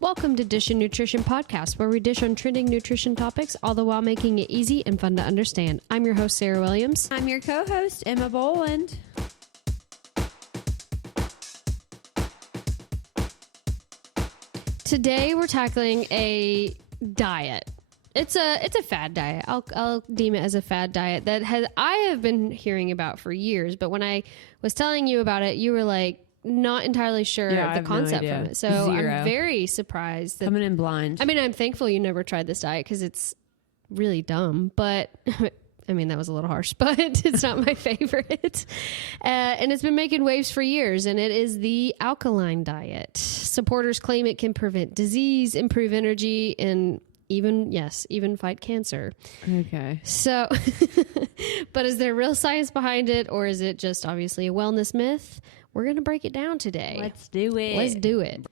Welcome to Dish and Nutrition Podcast, where we dish on trending nutrition topics, all the while making it easy and fun to understand. I'm your host, Sarah Williams. I'm your co-host, Emma Boland. Today we're tackling a diet. It's a fad diet. I'll deem it as a fad diet that I have been hearing about for years. But when I was telling you about it, you were like not entirely sure of the concept from it. So I'm very surprised. Coming in blind. I mean, I'm thankful you never tried this diet because it's really dumb. But I mean, that was a little harsh, but it's not my favorite. And it's been making waves for years, and it is the Alkaline diet. Supporters claim it can prevent disease, improve energy, and even fight cancer. Okay. So, but is there real science behind it, or is it just obviously a wellness myth? We're going to break it down today. Let's do it.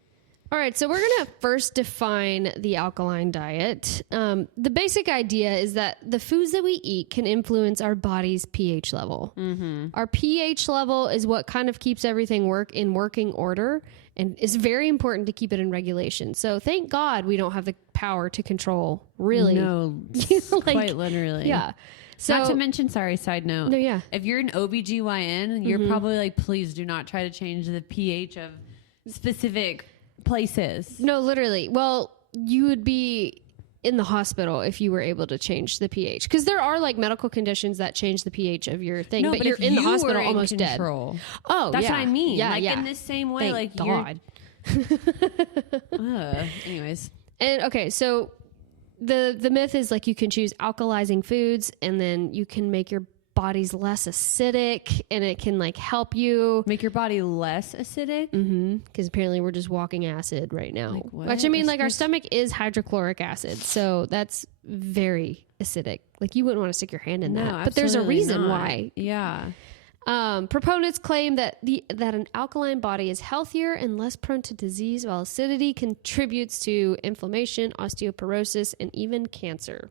All right, so we're going to first define the alkaline diet. The basic idea is that the foods that we eat can influence our body's pH level. Mm-hmm. Our pH level is what kind of keeps everything in working order, and is very important to keep it in regulation. So thank God we don't have the power to control, really. No, quite literally. Yeah. So, not to mention, side note. No, yeah. If you're an OBGYN, you're probably like, please do not try to change the pH of specific places. No, literally. Well, you would be in the hospital if you were able to change the pH, because there are like medical conditions that change the pH of your thing, but you're in the hospital almost dead. Oh, that's what I mean. Yeah, like in this same way, Thank like God. Anyways, and okay, so the myth is like you can choose alkalizing foods, and then you can make your body's less acidic, and it can like help you make your body less acidic. Because apparently we're just walking acid right now. Like what? Which I mean, like our stomach is hydrochloric acid, so that's very acidic. Like you wouldn't want to stick your hand in that, but there's a reason why. Yeah. Proponents claim that an alkaline body is healthier and less prone to disease, while acidity contributes to inflammation, osteoporosis, and even cancer.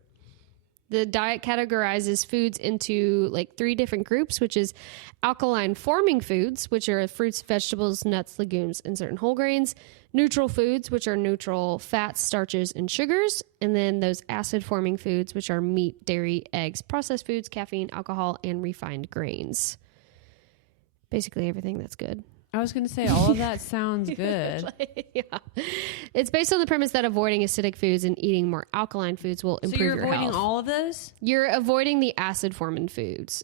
The diet categorizes foods into like 3 different groups, which is alkaline forming foods, which are fruits, vegetables, nuts, legumes, and certain whole grains; neutral foods, which are neutral fats, starches, and sugars; and then those acid forming foods, which are meat, dairy, eggs, processed foods, caffeine, alcohol, and refined grains. Basically everything that's good. I was going to say, all of that sounds good. Yeah. It's based on the premise that avoiding acidic foods and eating more alkaline foods will improve your health. So you're avoiding all of those? You're avoiding the acid forming foods,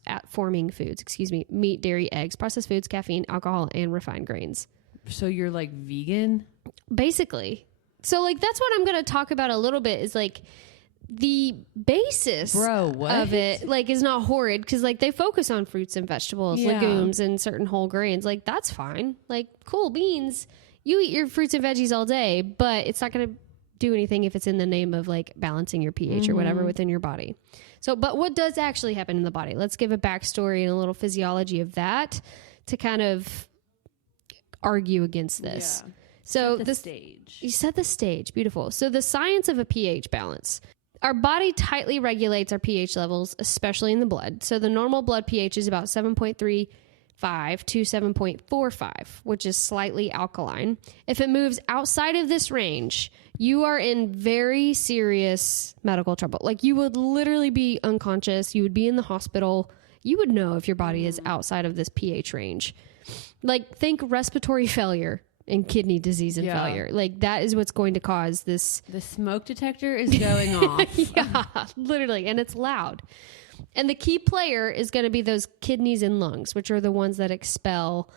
meat, dairy, eggs, processed foods, caffeine, alcohol, and refined grains. So you're like vegan? Basically. So like that's what I'm going to talk about a little bit, is like the basis of it like is not horrid, because like they focus on fruits and vegetables, legumes, and certain whole grains. Like that's fine, like cool beans. You eat your fruits and veggies all day, but it's not going to do anything if it's in the name of like balancing your pH or whatever within your body. So, but what does actually happen in the body? Let's give a backstory and a little physiology of that to kind of argue against this. Yeah. So you set the stage. Beautiful. So the science of a pH balance. Our body tightly regulates our pH levels, especially in the blood. So the normal blood pH is about 7.35 to 7.45, which is slightly alkaline. If it moves outside of this range, you are in very serious medical trouble. Like you would literally be unconscious. You would be in the hospital. You would know if your body is outside of this pH range. Like think respiratory failure and kidney disease and failure. Like that is what's going to cause this. The smoke detector is going off. Yeah, literally. And it's loud. And the key player is going to be those kidneys and lungs, which are the ones that expel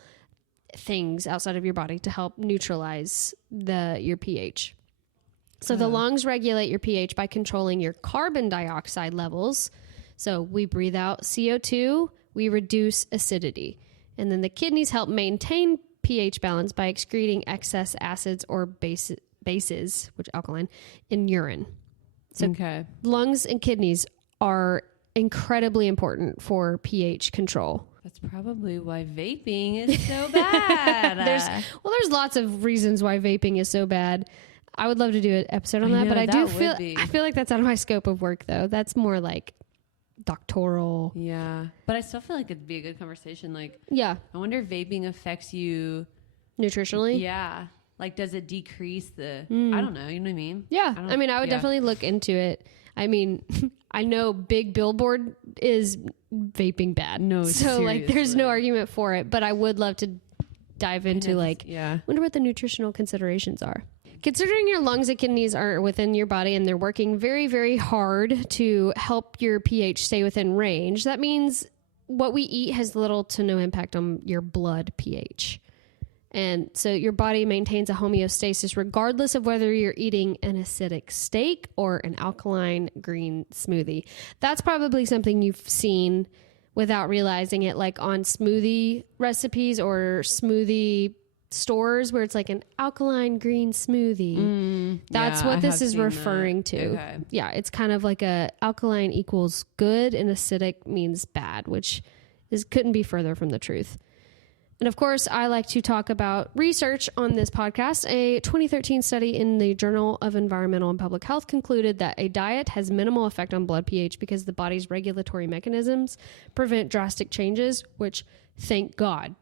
things outside of your body to help neutralize your pH. So the lungs regulate your pH by controlling your carbon dioxide levels. So we breathe out CO2, we reduce acidity. And then the kidneys help maintain pH balance by excreting excess acids or bases, which alkaline, in urine. So lungs and kidneys are incredibly important for pH control. That's probably why vaping is so bad. There's lots of reasons why vaping is so bad. I would love to do an episode on that, but I feel like that's out of my scope of work though. That's more like doctoral. Yeah. But I still feel like it'd be a good conversation. Like, yeah. I wonder if vaping affects you nutritionally. Yeah. Like, does it decrease the, I don't know. You know what I mean? Yeah. I mean, I would definitely look into it. I mean, I know big billboard is vaping bad. No, so like there's no argument for it, but I would love to dive into wonder what the nutritional considerations are. Considering your lungs and kidneys are within your body and they're working very, very hard to help your pH stay within range, that means what we eat has little to no impact on your blood pH. And so your body maintains a homeostasis regardless of whether you're eating an acidic steak or an alkaline green smoothie. That's probably something you've seen without realizing it, like on smoothie recipes or smoothie stores where it's like an alkaline green smoothie. That's what this is referring to. Okay. Yeah, it's kind of like a alkaline equals good and acidic means bad, which couldn't be further from the truth. And of course, I like to talk about research on this podcast. A 2013 study in the Journal of Environmental and Public Health concluded that a diet has minimal effect on blood pH because the body's regulatory mechanisms prevent drastic changes, which, thank God.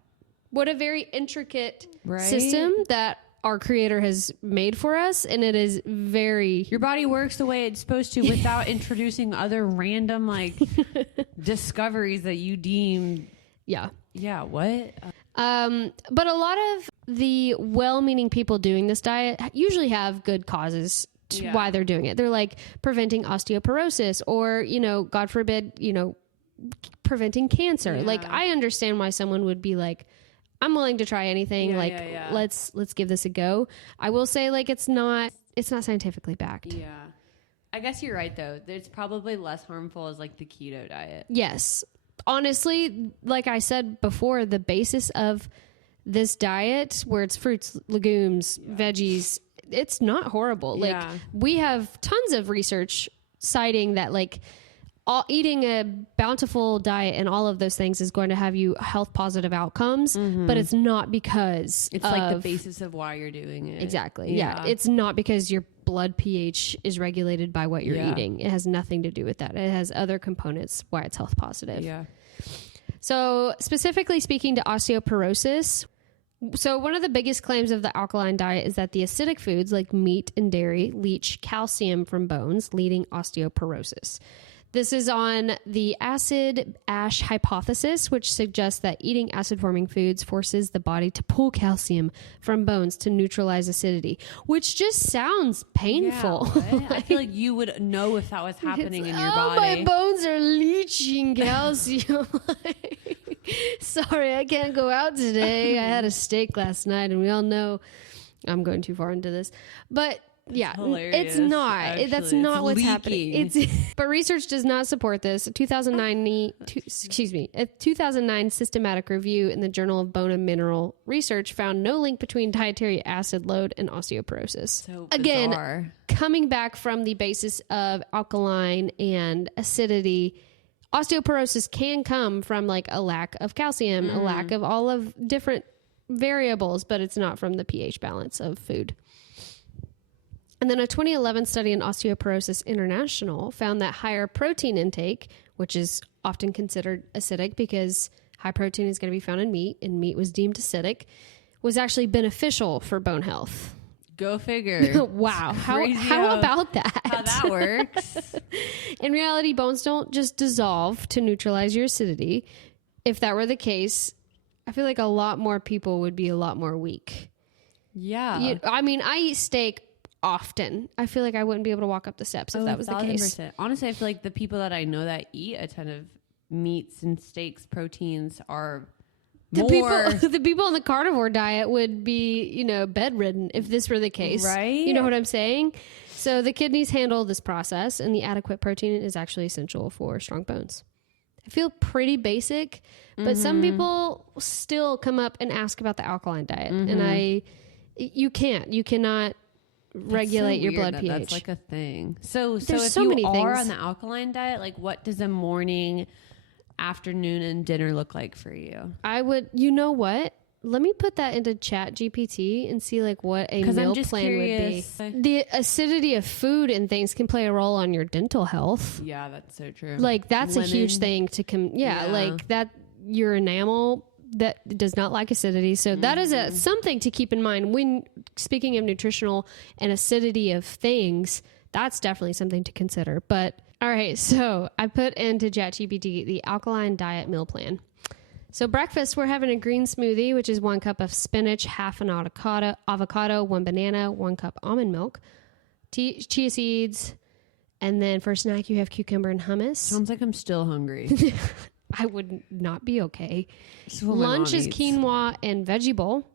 What a very intricate system that our creator has made for us. And it is very... Your body works the way it's supposed to without introducing other random discoveries that you deem... Yeah. Yeah, what? But a lot of the well-meaning people doing this diet usually have good causes to why they're doing it. They're like preventing osteoporosis or, God forbid, preventing cancer. Yeah. Like, I understand why someone would be like, I'm willing to try anything. Let's give this a go. I will say, it's not scientifically backed. Yeah. I guess you're right though. It's probably less harmful as the keto diet. Yes. Honestly, like I said before, the basis of this diet where it's fruits, legumes, veggies, it's not horrible. We have tons of research citing that eating a bountiful diet and all of those things is going to have you health positive outcomes, but it's not because it's the basis of why you're doing it. Exactly. Yeah. It's not because your blood pH is regulated by what you're eating. It has nothing to do with that. It has other components why it's health positive. Yeah. So specifically speaking to osteoporosis, so one of the biggest claims of the alkaline diet is that the acidic foods like meat and dairy leach calcium from bones, leading osteoporosis. This is on the acid ash hypothesis, which suggests that eating acid-forming foods forces the body to pull calcium from bones to neutralize acidity, which just sounds painful. Yeah, I feel like you would know if that was happening in your body. My bones are leaching calcium. Sorry, I can't go out today. I had a steak last night, and we all know I'm going too far into this. But... yeah, it's not. Actually, that's not what's happening. But research does not support this. A 2009 systematic review in the Journal of Bone and Mineral Research found no link between dietary acid load and osteoporosis. So again, coming back from the basis of alkaline and acidity, osteoporosis can come from a lack of calcium, a lack of all of different variables, but it's not from the pH balance of food. And then a 2011 study in Osteoporosis International found that higher protein intake, which is often considered acidic because high protein is going to be found in meat, and meat was deemed acidic, was actually beneficial for bone health. Go figure. Wow. How about that? How that works. In reality, bones don't just dissolve to neutralize your acidity. If that were the case, I feel like a lot more people would be a lot more weak. Yeah. I eat steak often. I feel like I wouldn't be able to walk up the steps if that was the case. Honestly, I feel like the people that I know that eat a ton of meats and steaks, proteins are the people on the carnivore diet would be, bedridden if this were the case. Right? You know what I'm saying? So the kidneys handle this process, and the adequate protein is actually essential for strong bones. I feel pretty basic, but some people still come up and ask about the alkaline diet, and you cannot regulate your blood pH. That's a thing. So if you are on the alkaline diet, what does a morning, afternoon, and dinner look like for you? I would, what? Let me put that into Chat GPT and see what a meal plan curious. Would be. The acidity of food and things can play a role on your dental health. Yeah, that's so true. That's a huge thing to that your enamel that does not like acidity. So that is something to keep in mind when speaking of nutritional and acidity of things. That's definitely something to consider. But all right, so I put into ChatGPT the Alkaline diet meal plan. So breakfast, we're having a green smoothie, which is 1 cup of spinach, half an avocado, 1 banana, 1 cup almond milk, chia seeds, and then for snack you have cucumber and hummus. Sounds like I'm still hungry. I would not be okay. Lunch is quinoa and veggie bowl.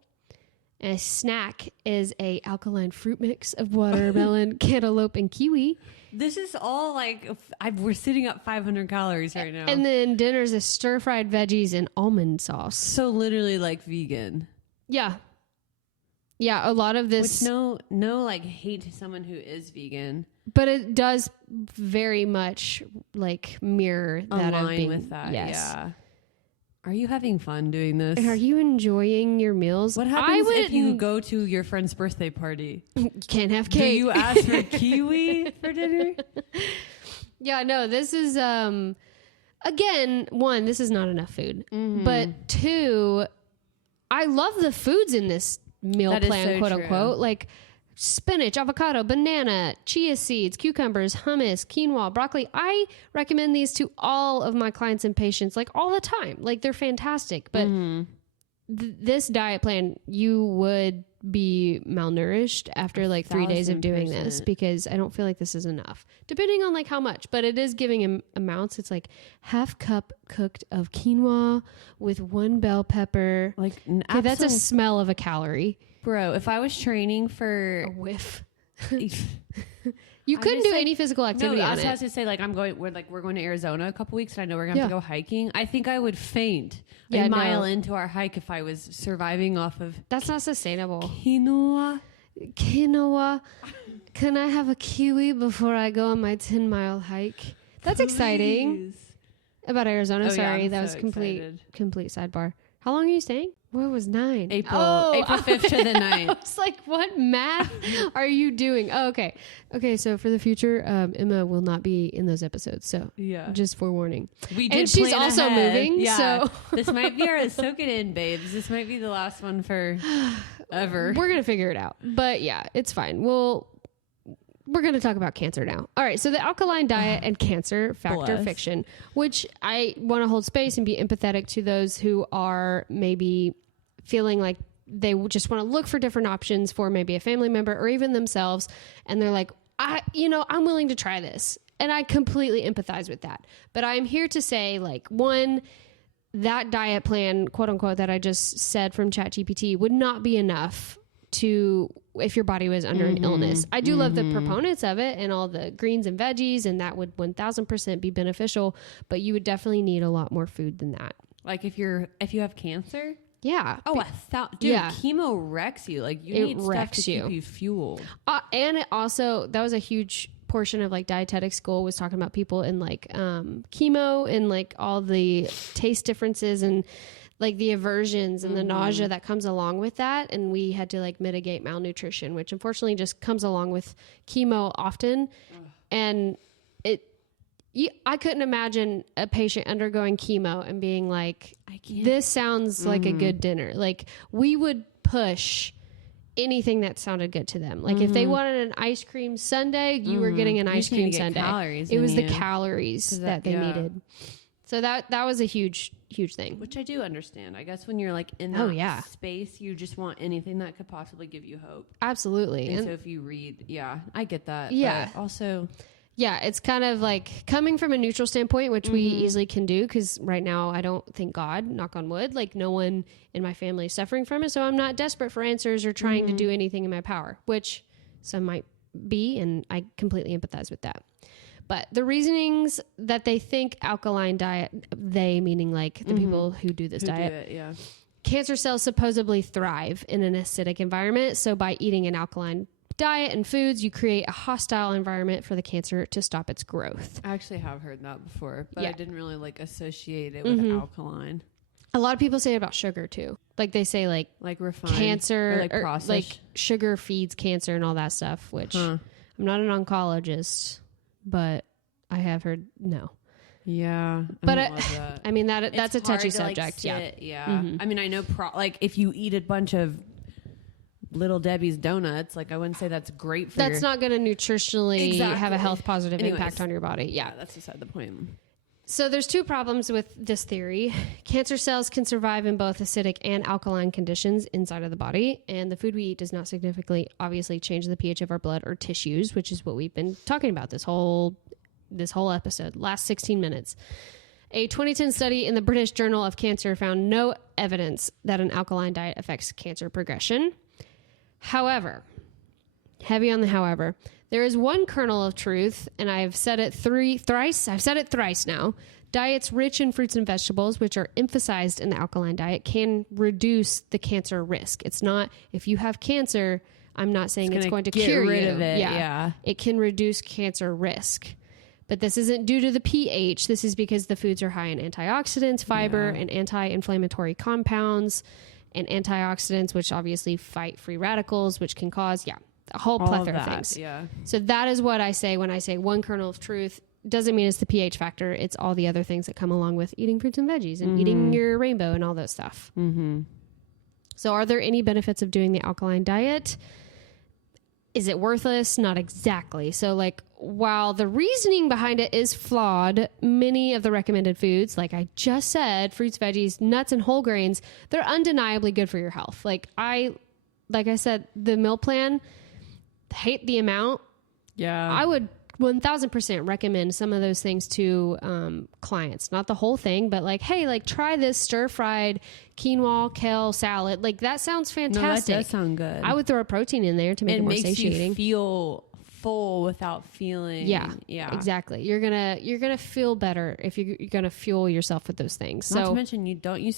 And a snack is a alkaline fruit mix of watermelon, cantaloupe, and kiwi. This is all like, we're sitting at 500 calories right now. And then dinner is a stir-fried veggies and almond sauce. So literally like vegan. Yeah. Yeah, a lot of this. Which no like hate to someone who is vegan. But it does very much like mirror that. Align with that, yes. Yeah. Are you having fun doing this? Are you enjoying your meals? What happens if you go to your friend's birthday party? You can't have cake. Do you ask for kiwi for dinner? Yeah, no, this is, again, 1, this is not enough food. Mm-hmm. But 2, I love the foods in this meal plan, so quote unquote. Like spinach, avocado, banana, chia seeds, cucumbers, hummus, quinoa, broccoli. I recommend these to all of my clients and patients like all the time. Like they're fantastic. But this diet plan, you would be malnourished after like 3 days of doing this, because I don't feel like this is enough, depending on like how much, but it is giving amounts. It's like half cup cooked of quinoa with 1 bell pepper. Like okay, that's a smell of a calorie. Bro, if I was training for a whiff, you couldn't do any physical activity. No, on it. I was to say like we're going to Arizona a couple weeks, and I know we're gonna have to go hiking. I think I would faint a mile into our hike if I was surviving off of. That's not sustainable. Quinoa. Can I have a kiwi before I go on my 10-mile hike? That's exciting. About Arizona. Sorry, that was complete sidebar. How long are you staying? What was 9? April 5th to the 9th. I was like, what math are you doing? Oh, okay. Okay, so for the future, Emma will not be in those episodes. So just forewarning. And she's also moving. Yeah. So this might be our soak it in, babes. This might be the last one for ever. We're going to figure it out. But yeah, it's fine. We're going to talk about cancer now. All right. So the alkaline diet and cancer, fact or fiction, which I want to hold space and be empathetic to those who are maybe feeling like they just want to look for different options for maybe a family member or even themselves. And they're like, I'm willing to try this. And I completely empathize with that. But I'm here to say, like, 1, that diet plan, quote unquote, that I just said from ChatGPT would not be enough to if your body was under an illness. I do love the proponents of it and all the greens and veggies, and that would 1000% be beneficial, but you would definitely need a lot more food than that. Like if you have cancer? Yeah. Oh, chemo wrecks you. Like you need stuff to keep you fueled. And it also, that was a huge portion of like dietetic school, was talking about people in like chemo and like all the taste differences and like the aversions and the nausea that comes along with that. And we had to like mitigate malnutrition, which unfortunately just comes along with chemo often. And I couldn't imagine a patient undergoing chemo and being like, this sounds like a good dinner. Like we would push anything that sounded good to them. Like if they wanted an ice cream sundae, you were getting an ice cream sundae. It was the calories that they needed. So that was a huge thing. Which I do understand. I guess when you're like in that space, you just want anything that could possibly give you hope. Absolutely. And so if you read, I get that. Yeah. But also, yeah, it's kind of like coming from a neutral standpoint, which we easily can do, because right now I don't, thank God, knock on wood, like no one in my family is suffering from it. So I'm not desperate for answers or trying to do anything in my power, which some might be, and I completely empathize with that. But the reasonings that they think alkaline diet, they meaning like the people who do this diet, cancer cells supposedly thrive in an acidic environment. So by eating an alkaline diet and foods, you create a hostile environment for the cancer to stop its growth. I actually have heard that before, but I didn't really like associate it with alkaline. A lot of people say it about sugar too. Like they say like refined cancer or processed. Like sugar feeds cancer and all that stuff, which I'm not an oncologist, but I have heard no. Yeah. But I mean, that's a touchy subject. Yeah. I mean, I know like if you eat a bunch of Little Debbie's donuts, like I wouldn't say that's great for That's not going to nutritionally have a health positive impact on your body. Yeah. That's beside the point. So there's two problems with this theory. Cancer cells can survive in both acidic and alkaline conditions inside of the body, and the food we eat does not significantly, obviously, change the pH of our blood or tissues, which is what we've been talking about this whole episode, last 16 minutes. A 2010 study in the British Journal of Cancer found no evidence that an alkaline diet affects cancer progression. However, heavy on the however, there is one kernel of truth, and I've said it thrice. I've said it thrice now. Diets rich in fruits and vegetables, which are emphasized in the alkaline diet, can reduce the cancer risk. It's not, if you have cancer, I'm not saying it's going to cure you. Of it. Yeah. It can reduce cancer risk. But this isn't due to the pH. This is because the foods are high in antioxidants, fiber, and anti-inflammatory compounds, and antioxidants, which obviously fight free radicals, which can cause, a whole plethora of things. Yeah. So that is what I say when I say one kernel of truth. Doesn't mean it's the pH factor. It's all the other things that come along with eating fruits and veggies and eating your rainbow and all that stuff. Mm-hmm. So are there any benefits of doing the alkaline diet? Is it worthless? Not exactly. So like, while the reasoning behind it is flawed, many of the recommended foods, like I just said, fruits, veggies, nuts, and whole grains, they're undeniably good for your health. Like I said, the meal plan, hate the amount. Yeah. I would 1000% recommend some of those things to clients. Not the whole thing, but like, hey, like try this stir-fried quinoa, kale salad. Like that sounds fantastic. No, that does sound good. I would throw a protein in there to make it more satiating. It makes you feel full without feeling. Yeah, exactly. You're gonna feel better if you're gonna fuel yourself with those things. Not to mention, always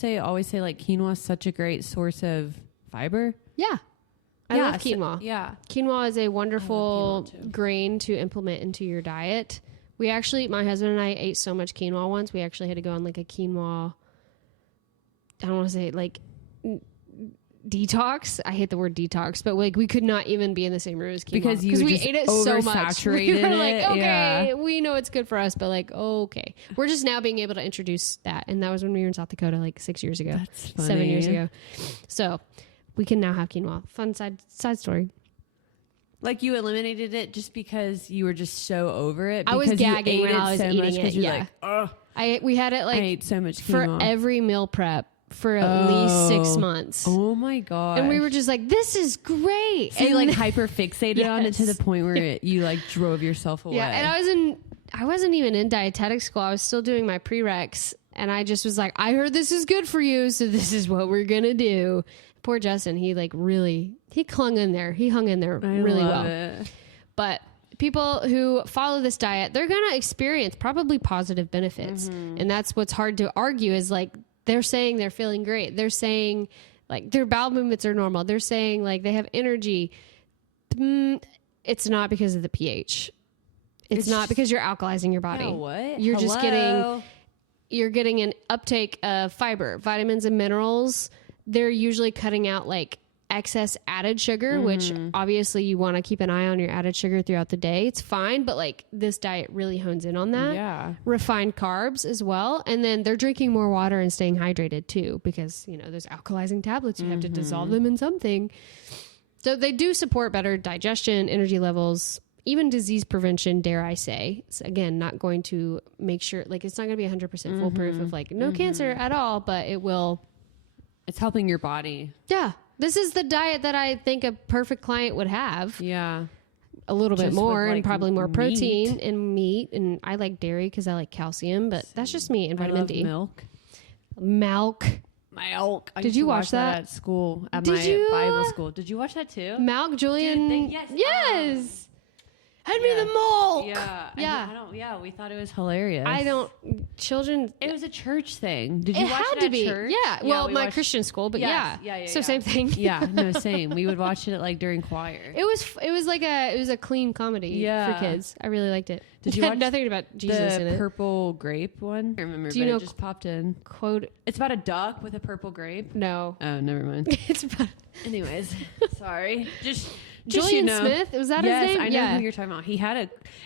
say like quinoa is such a great source of fiber. Yeah. I love quinoa. Quinoa is a wonderful grain to implement into your diet. My husband and I ate so much quinoa once. We actually had to go on like a quinoa, I don't want to say like detox. I hate the word detox, but like we could not even be in the same room as quinoa because we ate it so much. We were like, okay, we know it's good for us, but like, okay, we're just now being able to introduce that. And that was when we were in South Dakota, like 6 years ago, 7 years ago. So we can now have quinoa. Fun side story. Like you eliminated it just because you were just so over it. I was gagging when I was eating it. You're like, ugh. We had it like I ate so much quinoa for every meal prep for at least 6 months. Oh my god! And we were just like, "This is great." So you like hyper fixated on it to the point where you like drove yourself away. Yeah, and I wasn't even in dietetic school. I was still doing my prereqs, and I just was like, "I heard this is good for you, so this is what we're gonna do." Poor Justin, he clung in there. He hung in there really well. It. But people who follow this diet, they're going to experience probably positive benefits. Mm-hmm. And that's what's hard to argue is like, they're saying they're feeling great. They're saying like their bowel movements are normal. They're saying like they have energy. It's not because of the pH. It's not because you're alkalizing your body. What? You're just getting an uptake of fiber, vitamins and minerals. They're usually cutting out like excess added sugar, which obviously you want to keep an eye on your added sugar throughout the day. It's fine, but like this diet really hones in on that. Yeah. Refined carbs as well. And then they're drinking more water and staying hydrated too, because those alkalizing tablets, you have to dissolve them in something. So they do support better digestion, energy levels, even disease prevention, dare I say. It's again, not going to make sure, like it's not going to be 100% foolproof of like no cancer at all, but it will. It's helping your body. Yeah. This is the diet that I think a perfect client would have. Yeah. A little bit more and probably more protein and meat. And I like dairy because I like calcium, but that's just me and vitamin D. Milk. Did you watch that at school? At my Bible school. Did you watch that too? Malk, Julian. Yes. Henry the Mole. Yeah. We thought it was hilarious. Children. It was a church thing. Did you watch it at church? Yeah. Well, my Christian school, but yeah. So same thing. Yeah. No, same. We would watch it like during choir. It was a clean comedy for kids. I really liked it. Did you watch nothing about Jesus in it? The purple grape one? I remember. Do you know? It just popped in. Quote. It's about a duck with a purple grape. No. Oh, never mind. It's about. Anyways, sorry. Julian Smith, was that his name? I know who you're talking about.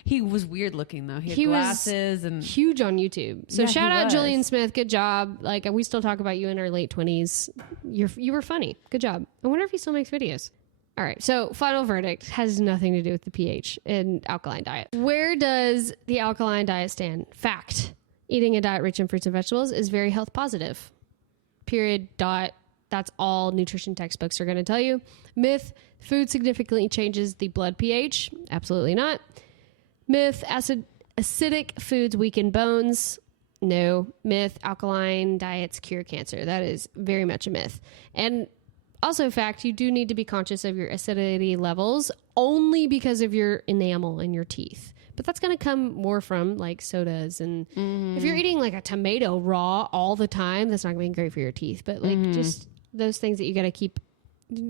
He was weird looking though. He had glasses and huge on YouTube. So shout out Julian Smith. Good job. Like, we still talk about you in our late 20s. You were funny. Good job. I wonder if he still makes videos. All right. So final verdict has nothing to do with the pH in alkaline diet. Where does the alkaline diet stand? Fact. Eating a diet rich in fruits and vegetables is very health positive. Period. Dot. That's all nutrition textbooks are going to tell you. Myth, food significantly changes the blood pH. Absolutely not. Myth, acidic foods weaken bones. No. Myth, alkaline diets cure cancer. That is very much a myth. And also fact, you do need to be conscious of your acidity levels only because of your enamel in your teeth. But that's going to come more from like sodas. And if you're eating like a tomato raw all the time, that's not going to be great for your teeth. But like just those things that you got to keep.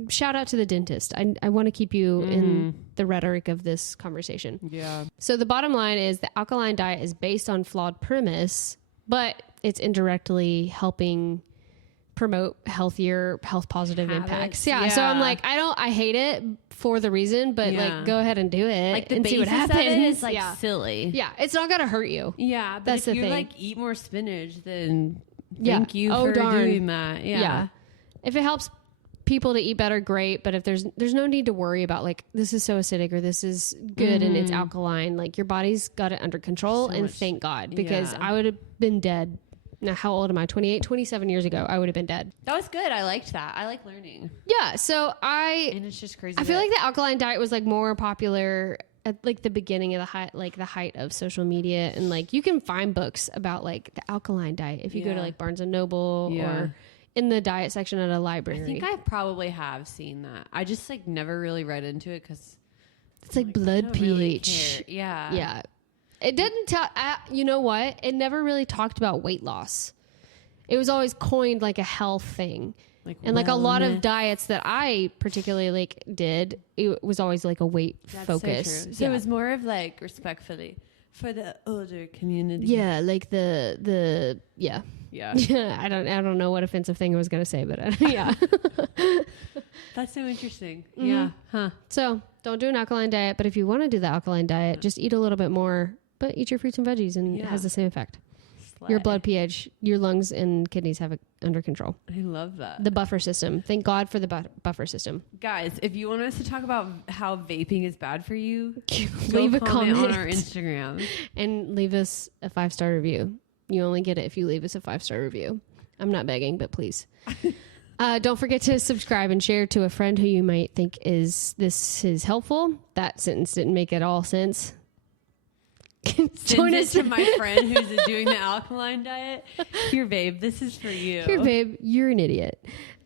Shout out to the dentist. I want to keep you in the rhetoric of this conversation. Yeah. So the bottom line is the alkaline diet is based on flawed premise, but it's indirectly helping promote health positive impacts. Yeah. So I'm like, I hate it for the reason, but like go ahead and do it, like, and see what happens. It's like silly. Yeah. It's not going to hurt you. Yeah. But that's if you like eat more spinach, then thank you for doing that. Yeah. If it helps people to eat better, great. But if there's no need to worry about like, this is so acidic or this is good and it's alkaline, like your body's got it under control thank God, because I would have been dead. Now, how old am I? 28, 27 years ago, I would have been dead. That was good. I liked that. I like learning. Yeah. So and it's just crazy. I feel like the alkaline diet was like more popular at like the beginning of the height of social media. And like, you can find books about like the alkaline diet if you go to like Barnes and Noble or in the diet section at a library. I think I probably have seen that. I just like never really read into it because it's like blood pH. Really yeah. Yeah. It didn't tell, you know what? It never really talked about weight loss. It was always coined like a health thing. And like a lot of diets that I particularly like did, it was always like a weight focus. So it was more of like respectfully for the older community. Yeah. Like the yeah. I don't know what offensive thing I was going to say, but yeah. That's so interesting. Yeah. Huh. So don't do an alkaline diet, but if you want to do the alkaline diet, just eat a little bit more, but eat your fruits and veggies and it has the same effect. Your blood pH, your lungs and kidneys have it under control. I love that. The buffer system. Thank God for the buffer system. Guys, if you want us to talk about how vaping is bad for you, leave a comment on our Instagram. And leave us a 5-star review. You only get it if you leave us a 5-star review. I'm not begging, but please. Don't forget to subscribe and share to a friend who you might think this is helpful. That sentence didn't make at all sense. Join us to my friend who's doing the alkaline diet. Here, babe, this is for you. Here, babe, you're an idiot.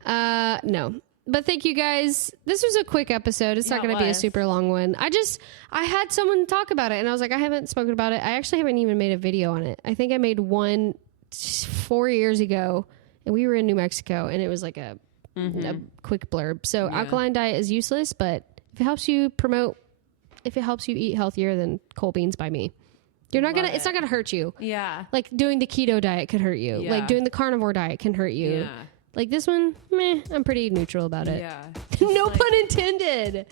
No. But thank you guys. This was a quick episode. It's not going to be a super long one. I had someone talk about it and I was like, I haven't spoken about it. I actually haven't even made a video on it. I think I made one 4 years ago and we were in New Mexico and it was like a quick blurb. So alkaline diet is useless, but if it helps you eat healthier, then cold beans by me. It's not going to hurt you. Yeah. Like doing the keto diet could hurt you. Yeah. Like doing the carnivore diet can hurt you. Yeah. Like this one, I'm pretty neutral about it. Yeah. No pun intended.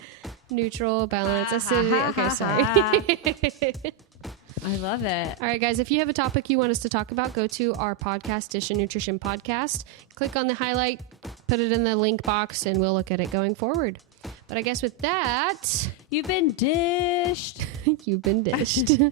Neutral, balance, acidity. Okay, sorry. I love it. All right, guys, if you have a topic you want us to talk about, go to our podcast, Dish and Nutrition Podcast. Click on the highlight, put it in the link box, and we'll look at it going forward. But I guess with that, you've been dished. You've been dished.